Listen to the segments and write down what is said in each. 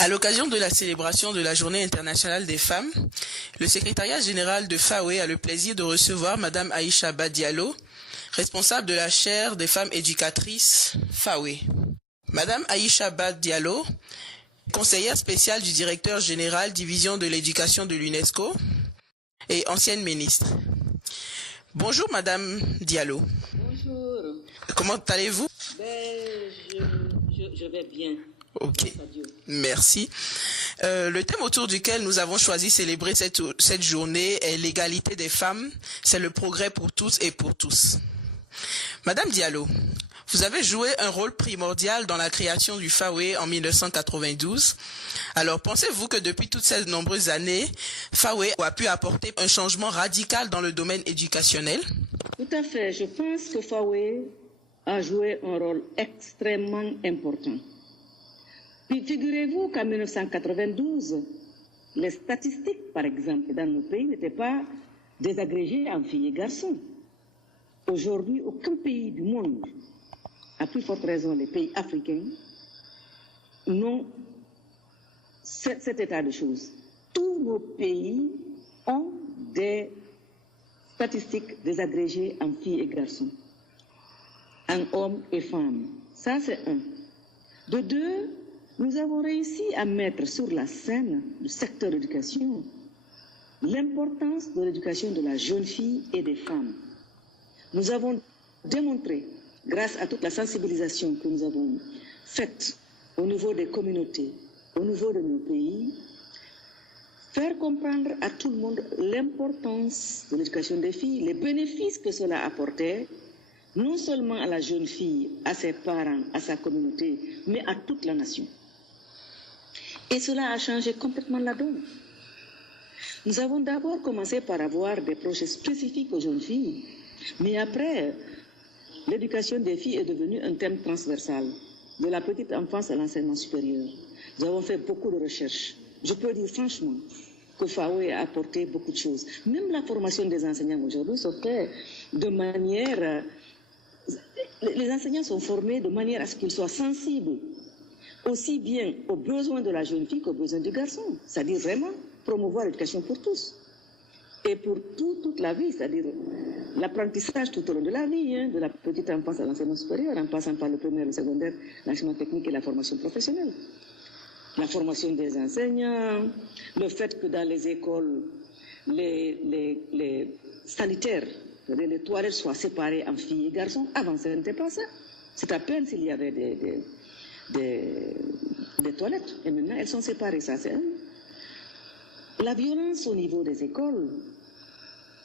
À l'occasion de la célébration de la Journée internationale des femmes, le secrétariat général de FAWE a le plaisir de recevoir Madame Aïcha Ba Diallo, responsable de la chaire des femmes éducatrices FAWE. Madame Aïcha Ba Diallo, conseillère spéciale du directeur général division de l'éducation de l'UNESCO et ancienne ministre. Bonjour Madame Diallo. Bonjour. Comment allez-vous? Je vais bien. Ok, merci. Le thème autour duquel nous avons choisi célébrer cette journée est l'égalité des femmes. C'est le progrès pour tous et pour tous. Madame Diallo, vous avez joué un rôle primordial dans la création du FAWE en 1992. Alors, pensez-vous que depuis toutes ces nombreuses années, FAWE a pu apporter un changement radical dans le domaine éducationnel? Tout à fait. Je pense que FAWE a joué un rôle extrêmement important. Puis figurez-vous qu'en 1992, les statistiques, par exemple, dans nos pays, n'étaient pas désagrégées en filles et garçons. Aujourd'hui, aucun pays du monde, à plus forte raison les pays africains, n'ont cet état de choses. Tous nos pays ont des statistiques désagrégées en filles et garçons, en hommes et femmes. Ça, c'est un. De deux, nous avons réussi à mettre sur la scène du secteur de l'éducation l'importance de l'éducation de la jeune fille et des femmes. Nous avons démontré, grâce à toute la sensibilisation que nous avons faite au niveau des communautés, au niveau de nos pays, faire comprendre à tout le monde l'importance de l'éducation des filles, les bénéfices que cela apportait, non seulement à la jeune fille, à ses parents, à sa communauté, mais à toute la nation. Et cela a changé complètement la donne. Nous avons d'abord commencé par avoir des projets spécifiques aux jeunes filles, mais après, l'éducation des filles est devenue un thème transversal, de la petite enfance à l'enseignement supérieur. Nous avons fait beaucoup de recherches. Je peux dire franchement que FAWE a apporté beaucoup de choses. Même la formation des enseignants aujourd'hui se fait de manière... Les enseignants sont formés de manière à ce qu'ils soient sensibles aussi bien aux besoins de la jeune fille qu'aux besoins du garçon. C'est-à-dire vraiment promouvoir l'éducation pour tous. Et pour toute la vie, c'est-à-dire l'apprentissage tout au long de la vie, de la petite enfance à l'enseignement supérieur, en passant par le primaire, le secondaire, l'enseignement technique et la formation professionnelle. La formation des enseignants, le fait que dans les écoles, les sanitaires, les toilettes soient séparées en filles et garçons. Avant, ce n'était pas ça. C'est à peine s'il y avait des toilettes. Et maintenant, elles sont séparées. Ça, c'est un. La violence au niveau des écoles,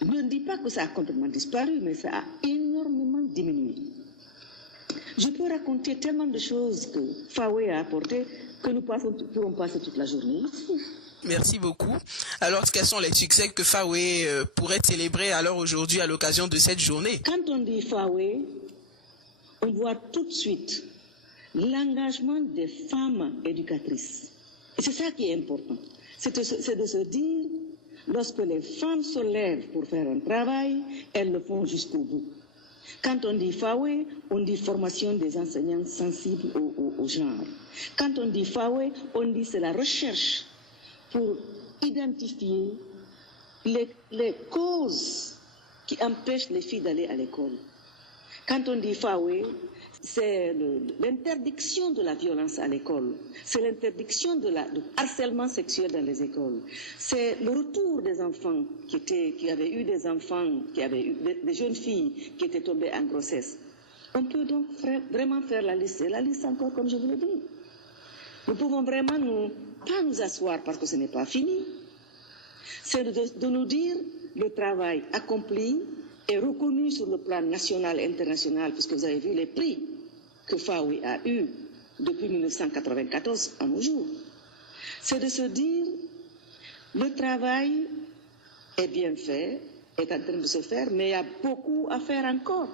je ne dis pas que ça a complètement disparu, mais ça a énormément diminué. Je peux raconter tellement de choses que FAWE a apporté que nous pourrons passer toute la journée ici. Merci beaucoup. Alors, quels sont les succès que FAWE pourrait célébrer alors aujourd'hui à l'occasion de cette journée? Quand on dit FAWE, on voit tout de suite l'engagement des femmes éducatrices. Et c'est ça qui est important. C'est de se dire, lorsque les femmes se lèvent pour faire un travail, elles le font jusqu'au bout. Quand on dit FAWE, on dit formation des enseignants sensibles au genre. Quand on dit FAWE, on dit c'est la recherche pour identifier les causes qui empêchent les filles d'aller à l'école. Quand on dit FAWE, c'est l'interdiction de la violence à l'école, c'est l'interdiction du harcèlement sexuel dans les écoles, c'est le retour des enfants qui avaient eu des enfants, qui avaient eu des jeunes filles qui étaient tombées en grossesse. On peut donc vraiment faire la liste, et la liste encore comme je vous l'ai dit. Nous pouvons vraiment pas nous asseoir parce que ce n'est pas fini. C'est de nous dire le travail accompli est reconnu sur le plan national et international, puisque vous avez vu les prix que FAWE a eu depuis 1994 à nos jours. C'est de se dire le travail est bien fait, est en train de se faire, mais il y a beaucoup à faire encore.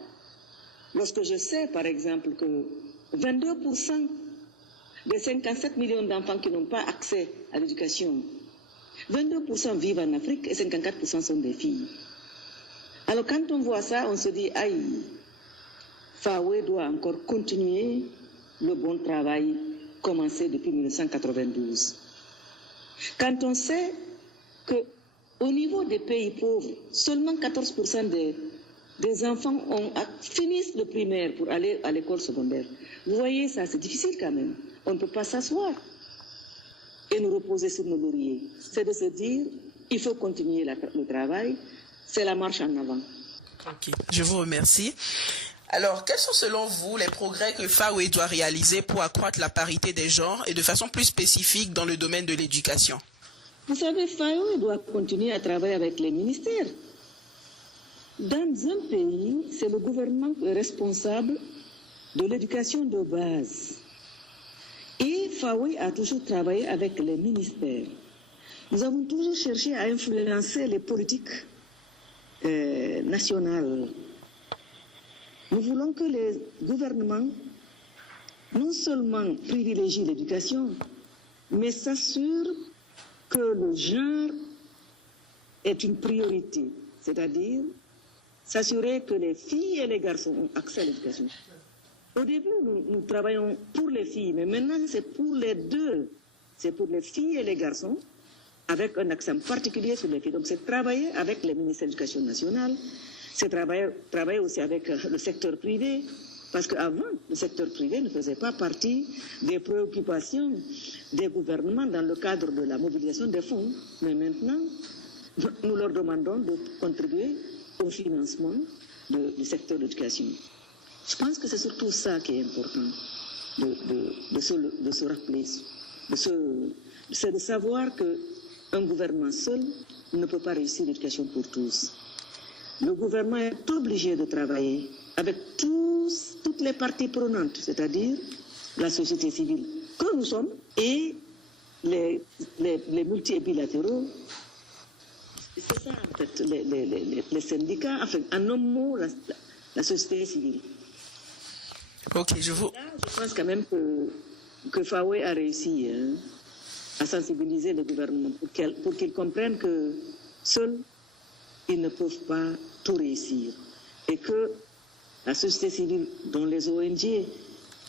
Lorsque je sais, par exemple, que 22% des 57 millions d'enfants qui n'ont pas accès à l'éducation, 22% vivent en Afrique et 54% sont des filles. Alors quand on voit ça, on se dit, aïe, FAWE doit encore continuer le bon travail commencé depuis 1992. Quand on sait qu'au niveau des pays pauvres, seulement 14% des enfants finissent le primaire pour aller à l'école secondaire. Vous voyez, ça c'est difficile quand même. On ne peut pas s'asseoir et nous reposer sur nos lauriers. C'est de se dire, il faut continuer le travail, c'est la marche en avant. Ok, je vous remercie. Alors, quels sont selon vous les progrès que FAWE doit réaliser pour accroître la parité des genres et de façon plus spécifique dans le domaine de l'éducation? Vous savez, FAWE doit continuer à travailler avec les ministères. Dans un pays, c'est le gouvernement responsable de l'éducation de base. Et FAWE a toujours travaillé avec les ministères. Nous avons toujours cherché à influencer les politiques nationales. Nous voulons que les gouvernements non seulement privilégient l'éducation, mais s'assurent que le genre est une priorité, c'est-à-dire s'assurer que les filles et les garçons ont accès à l'éducation. Au début, nous travaillons pour les filles, mais maintenant c'est pour les deux. C'est pour les filles et les garçons, avec un accent particulier sur les filles. Donc c'est travailler avec les ministères de l'Éducation nationale, c'est travailler aussi avec le secteur privé, parce qu'avant, le secteur privé ne faisait pas partie des préoccupations des gouvernements dans le cadre de la mobilisation des fonds. Mais maintenant, nous leur demandons de contribuer au financement du secteur de l'éducation. Je pense que c'est surtout ça qui est important de se rappeler, c'est de savoir qu'un gouvernement seul ne peut pas réussir l'éducation pour tous. Le gouvernement est obligé de travailler avec toutes les parties prenantes, c'est-à-dire la société civile que nous sommes et les multilatéraux. C'est ça en fait, les syndicats, enfin, en un mot, la société civile. Ok, je pense quand même que FAWE a réussi à sensibiliser le gouvernement pour qu'ils comprennent que seuls, ils ne peuvent pas tout réussir. Et que la société civile, dont les ONG,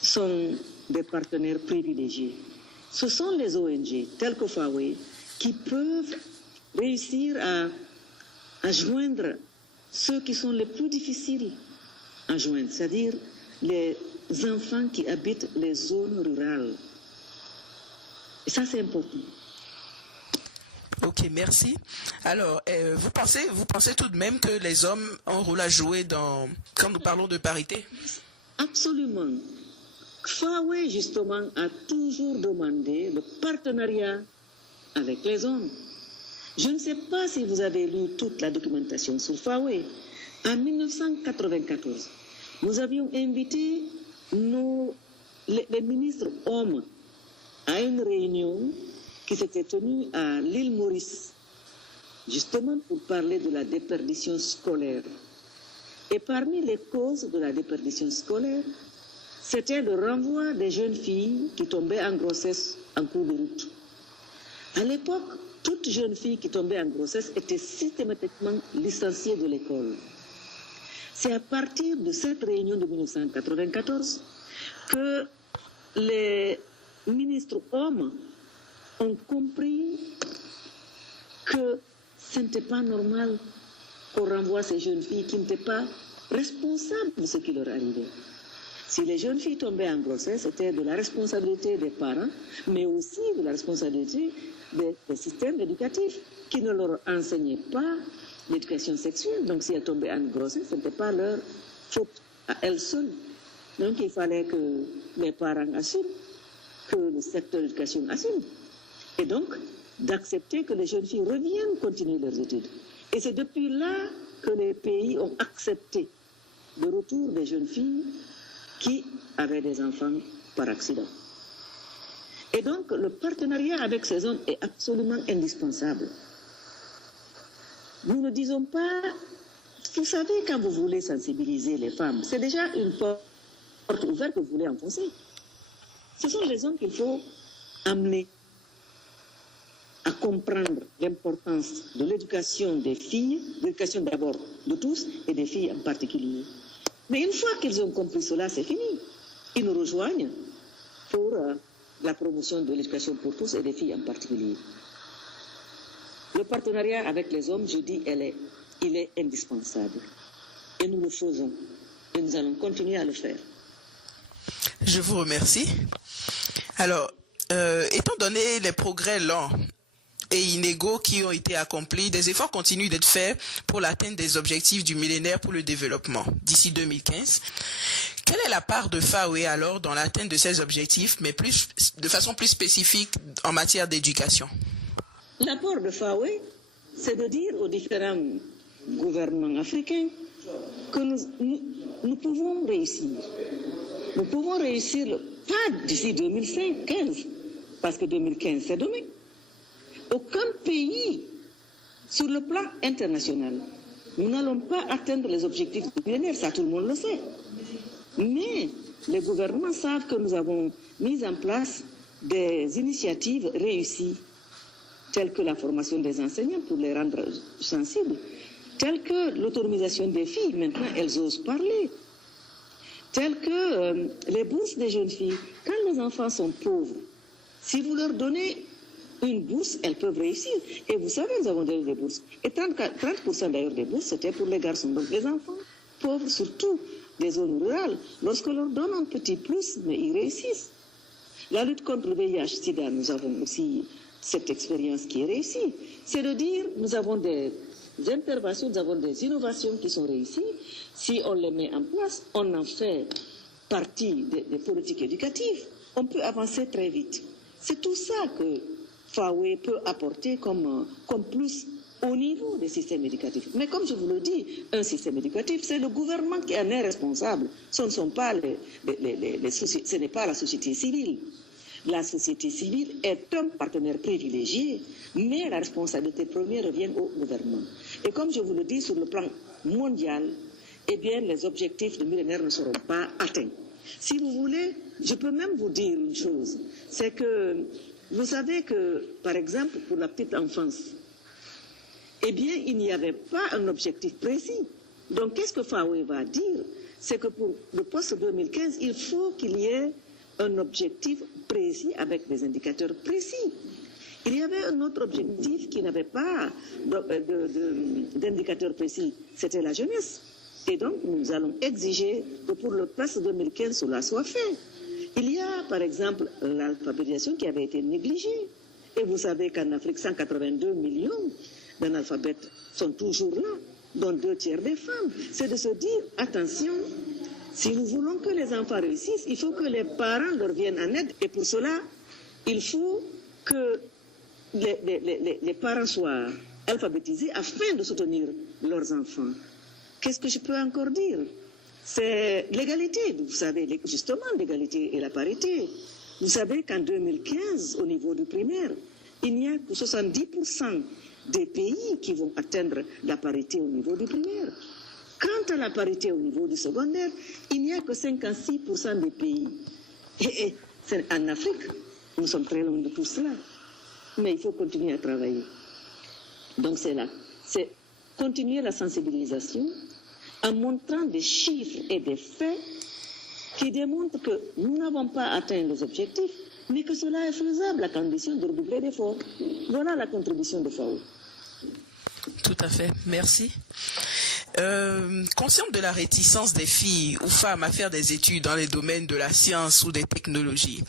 sont des partenaires privilégiés. Ce sont les ONG, telles que FAWE, qui peuvent réussir à joindre ceux qui sont les plus difficiles à joindre, c'est-à-dire les enfants qui habitent les zones rurales. Et ça, c'est important. Ok, merci. Alors, vous pensez tout de même que les hommes ont un rôle à jouer quand nous parlons de parité? Absolument. FAWE, justement, a toujours demandé le partenariat avec les hommes. Je ne sais pas si vous avez lu toute la documentation sur FAWE. En 1994, nous avions invité les ministres hommes à une réunion qui s'était tenue à l'île Maurice, justement pour parler de la déperdition scolaire. Et parmi les causes de la déperdition scolaire, c'était le renvoi des jeunes filles qui tombaient en grossesse en cours de route. À l'époque, toute jeune fille qui tombait en grossesse était systématiquement licenciée de l'école. C'est à partir de cette réunion de 1994 que les ministres hommes ont compris que ce n'était pas normal qu'on renvoie ces jeunes filles qui n'étaient pas responsables de ce qui leur arrivait. Si les jeunes filles tombaient en grossesse, c'était de la responsabilité des parents, mais aussi de la responsabilité des systèmes éducatifs qui ne leur enseignaient pas l'éducation sexuelle. Donc si elles tombaient en grossesse, ce n'était pas leur faute à elles seules. Donc il fallait que les parents assument, que le secteur de l'éducation assume. Et donc d'accepter que les jeunes filles reviennent continuer leurs études. Et c'est depuis là que les pays ont accepté le retour des jeunes filles qui avaient des enfants par accident. Et donc, le partenariat avec ces hommes est absolument indispensable. Nous ne disons pas, vous savez, quand vous voulez sensibiliser les femmes, c'est déjà une porte ouverte que vous voulez enfoncer. Ce sont les hommes qu'il faut amener à comprendre l'importance de l'éducation des filles, l'éducation d'abord de tous et des filles en particulier. Mais une fois qu'ils ont compris cela, c'est fini. Ils nous rejoignent pour la promotion de l'éducation pour tous et des filles en particulier. Le partenariat avec les hommes, je dis, il est indispensable. Et nous le faisons. Et nous allons continuer à le faire. Je vous remercie. Alors, étant donné les progrès lents et inégaux qui ont été accomplis, des efforts continuent d'être faits pour l'atteinte des objectifs du millénaire pour le développement d'ici 2015. Quelle est la part de FAWE alors dans l'atteinte de ces objectifs, mais de façon plus spécifique en matière d'éducation? L'apport de FAWE, c'est de dire aux différents gouvernements africains que nous pouvons réussir. Nous pouvons réussir, pas d'ici 2015, parce que 2015 c'est demain. Aucun pays, sur le plan international, nous n'allons pas atteindre les objectifs du millénaire, ça tout le monde le sait. Mais les gouvernements savent que nous avons mis en place des initiatives réussies, telles que la formation des enseignants pour les rendre sensibles, telles que l'autonomisation des filles, maintenant elles osent parler, telles que les bourses des jeunes filles. Quand les enfants sont pauvres, si vous leur donnez une bourse, elles peuvent réussir. Et vous savez, nous avons donné des bourses. Et 30% d'ailleurs des bourses, c'était pour les garçons. Donc les enfants pauvres, surtout des zones rurales, lorsque leur donne un petit plus, mais ils réussissent. La lutte contre le VIH-Sida, nous avons aussi cette expérience qui est réussie. C'est de dire, nous avons des interventions, nous avons des innovations qui sont réussies. Si on les met en place, on en fait partie des politiques éducatives, on peut avancer très vite. C'est tout ça que FAWE peut apporter comme plus au niveau des systèmes éducatifs. Mais comme je vous le dis, un système éducatif, c'est le gouvernement qui en est responsable. Ce ne sont pas ce n'est pas la société civile. La société civile est un partenaire privilégié, mais la responsabilité première revient au gouvernement. Et comme je vous le dis, sur le plan mondial, eh bien, les objectifs du millénaire ne seront pas atteints. Si vous voulez, je peux même vous dire une chose, c'est que vous savez que, par exemple, pour la petite enfance, eh bien, il n'y avait pas un objectif précis. Donc, qu'est-ce que FAWE va dire? C'est que pour le post-2015, il faut qu'il y ait un objectif précis avec des indicateurs précis. Il y avait un autre objectif qui n'avait pas d'indicateurs précis, c'était la jeunesse. Et donc, nous allons exiger que pour le post-2015, cela soit fait. Il y a, par exemple, l'alphabétisation qui avait été négligée. Et vous savez qu'en Afrique, 182 millions d'analphabètes sont toujours là, dont 2/3 des femmes. C'est de se dire, attention, si nous voulons que les enfants réussissent, il faut que les parents leur viennent en aide. Et pour cela, il faut que les parents soient alphabétisés afin de soutenir leurs enfants. Qu'est-ce que je peux encore dire? C'est l'égalité, vous savez, justement l'égalité et la parité. Vous savez qu'en 2015, au niveau du primaire, il n'y a que 70% des pays qui vont atteindre la parité au niveau du primaire. Quant à la parité au niveau du secondaire, il n'y a que 56% des pays. Et en Afrique, nous sommes très loin de tout cela. Mais il faut continuer à travailler. Donc c'est là. C'est continuer la sensibilisation en montrant des chiffres et des faits qui démontrent que nous n'avons pas atteint les objectifs, mais que cela est faisable à condition de redoubler d'efforts. Voilà la contribution de FAWE. Tout à fait, merci. Consciente de la réticence des filles ou femmes à faire des études dans les domaines de la science ou des technologies,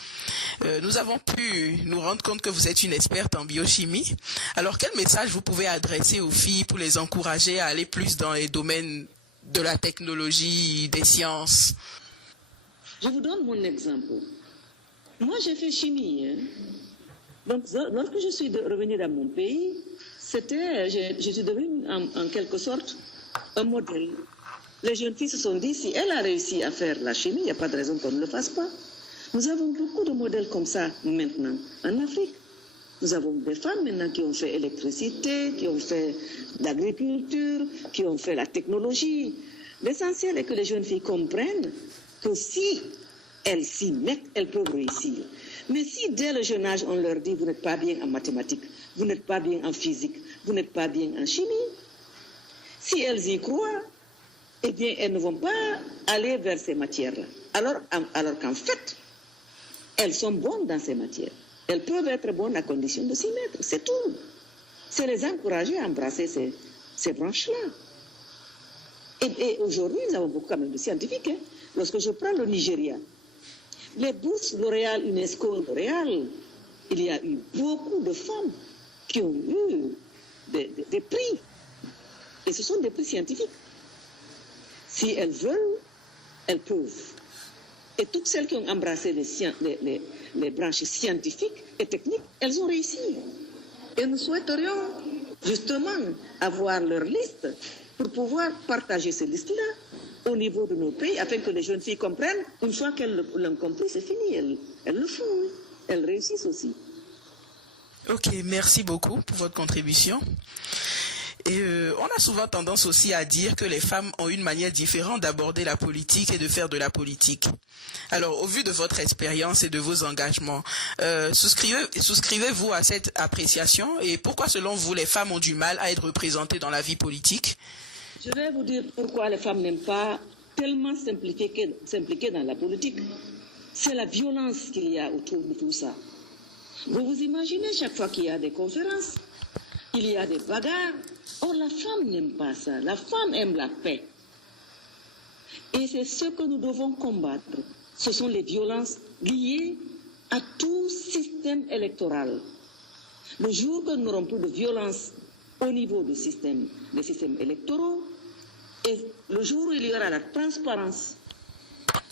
nous avons pu nous rendre compte que vous êtes une experte en biochimie. Alors, quel message vous pouvez adresser aux filles pour les encourager à aller plus dans les domaines de la technologie, des sciences? Je vous donne mon exemple. Moi, j'ai fait chimie. Donc, lorsque je suis revenue dans mon pays, je suis devenue en quelque sorte un modèle. Les jeunes filles se sont dit, si elle a réussi à faire la chimie, il n'y a pas de raison qu'on ne le fasse pas. Nous avons beaucoup de modèles comme ça maintenant en Afrique. Nous avons des femmes maintenant qui ont fait l'électricité, qui ont fait l'agriculture, qui ont fait la technologie. L'essentiel est que les jeunes filles comprennent que si elles s'y mettent, elles peuvent réussir. Mais si dès le jeune âge, on leur dit, vous n'êtes pas bien en mathématiques, vous n'êtes pas bien en physique, vous n'êtes pas bien en chimie, si elles y croient, eh bien, elles ne vont pas aller vers ces matières-là. Alors qu'en fait, elles sont bonnes dans ces matières. Elles peuvent être bonnes à condition de s'y mettre, c'est tout. C'est les encourager à embrasser ces branches-là. Et aujourd'hui, nous avons beaucoup quand même de scientifiques. Hein. Lorsque je prends le Nigeria, les bourses L'Oréal, UNESCO, L'Oréal, il y a eu beaucoup de femmes qui ont eu des prix. Et ce sont des prix scientifiques. Si elles veulent, elles peuvent. Et toutes celles qui ont embrassé les branches scientifiques et techniques, elles ont réussi. Et nous souhaiterions justement avoir leur liste pour pouvoir partager ces listes-là au niveau de nos pays, afin que les jeunes filles comprennent. Une fois qu'elles l'ont compris, c'est fini. Elles le font. Elles réussissent aussi. Ok, merci beaucoup pour votre contribution. Et on a souvent tendance aussi à dire que les femmes ont une manière différente d'aborder la politique et de faire de la politique. Alors, au vu de votre expérience et de vos engagements, souscrivez-vous à cette appréciation et pourquoi, selon vous, les femmes ont du mal à être représentées dans la vie politique? Je vais vous dire pourquoi les femmes n'aiment pas tellement s'impliquer dans la politique. C'est la violence qu'il y a autour de tout ça. Vous vous imaginez, chaque fois qu'il y a des conférences, il y a des bagarres. Or, la femme n'aime pas ça. La femme aime la paix. Et c'est ce que nous devons combattre. Ce sont les violences liées à tout système électoral. Le jour que nous n'aurons plus de violence au niveau des systèmes électoraux, et le jour où il y aura la transparence,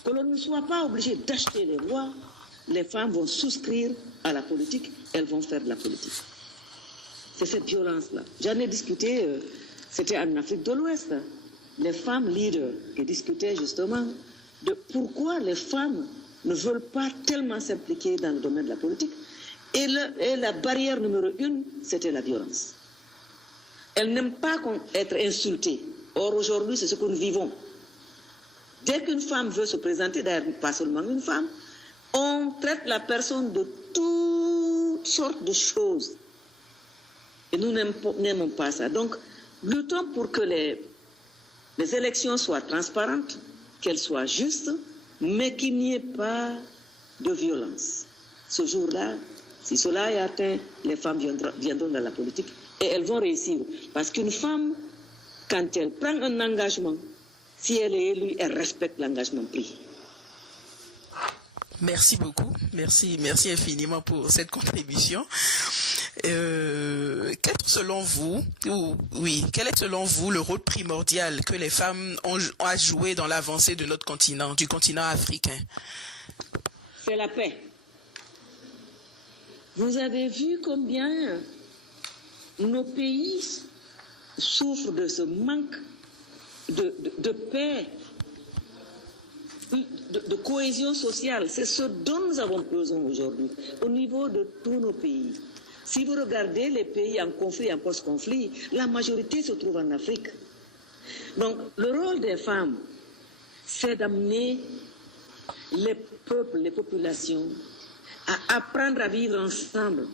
que l'on ne soit pas obligé d'acheter les voix, les femmes vont souscrire à la politique, elles vont faire de la politique. C'est cette violence-là. J'en ai discuté, c'était en Afrique de l'Ouest, les femmes leaders qui discutaient justement de pourquoi les femmes ne veulent pas tellement s'impliquer dans le domaine de la politique. Et la barrière numéro 1, c'était la violence. Elles n'aiment pas être insultées. Or, aujourd'hui, c'est ce que nous vivons. Dès qu'une femme veut se présenter, d'ailleurs, pas seulement une femme, on traite la personne de toutes sortes de choses. Et nous n'aimons pas ça. Donc, luttons pour que les élections soient transparentes, qu'elles soient justes, mais qu'il n'y ait pas de violence. Ce jour-là, si cela est atteint, les femmes viendront dans la politique et elles vont réussir. Parce qu'une femme, quand elle prend un engagement, si elle est élue, elle respecte l'engagement pris. Merci beaucoup. Merci infiniment pour cette contribution. Quel est selon vous le rôle primordial que les femmes ont à jouer dans l'avancée de notre continent, du continent africain? C'est la paix. Vous avez vu combien nos pays souffrent de ce manque de paix, de cohésion sociale. C'est ce dont nous avons besoin aujourd'hui, au niveau de tous nos pays. Si vous regardez les pays en conflit, en post-conflit, la majorité se trouve en Afrique. Donc, le rôle des femmes, c'est d'amener les peuples, les populations, à apprendre à vivre ensemble.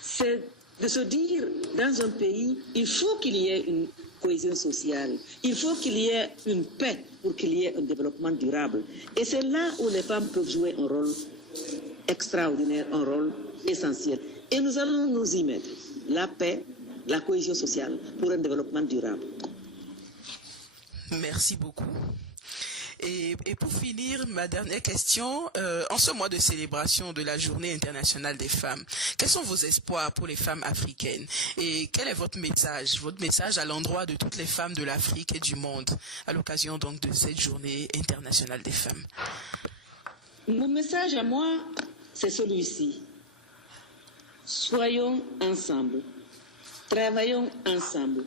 C'est de se dire, dans un pays, il faut qu'il y ait une cohésion sociale, il faut qu'il y ait une paix pour qu'il y ait un développement durable. Et c'est là où les femmes peuvent jouer un rôle extraordinaire, un rôle essentiel. Et nous allons nous y mettre, la paix, la cohésion sociale pour un développement durable. Merci beaucoup. Et pour finir, ma dernière question, en ce mois de célébration de la Journée internationale des femmes, quels sont vos espoirs pour les femmes africaines? Et quel est votre message à l'endroit de toutes les femmes de l'Afrique et du monde, à l'occasion donc de cette Journée internationale des femmes? Mon message à moi, c'est celui-ci. Soyons ensemble, travaillons ensemble.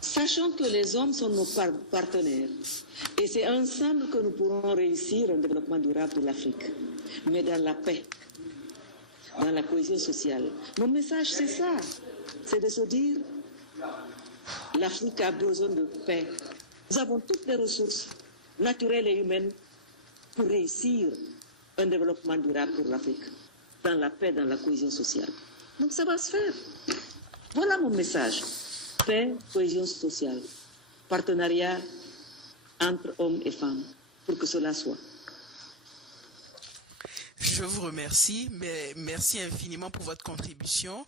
Sachons que les hommes sont nos partenaires et c'est ensemble que nous pourrons réussir un développement durable de l'Afrique, mais dans la paix, dans la cohésion sociale. Mon message, c'est ça, c'est de se dire l'Afrique a besoin de paix. Nous avons toutes les ressources naturelles et humaines pour réussir un développement durable pour l'Afrique, dans la paix, dans la cohésion sociale. Donc ça va se faire. Voilà mon message. Paix, cohésion sociale, partenariat entre hommes et femmes, pour que cela soit. je vous remercie, mais merci infiniment pour votre contribution.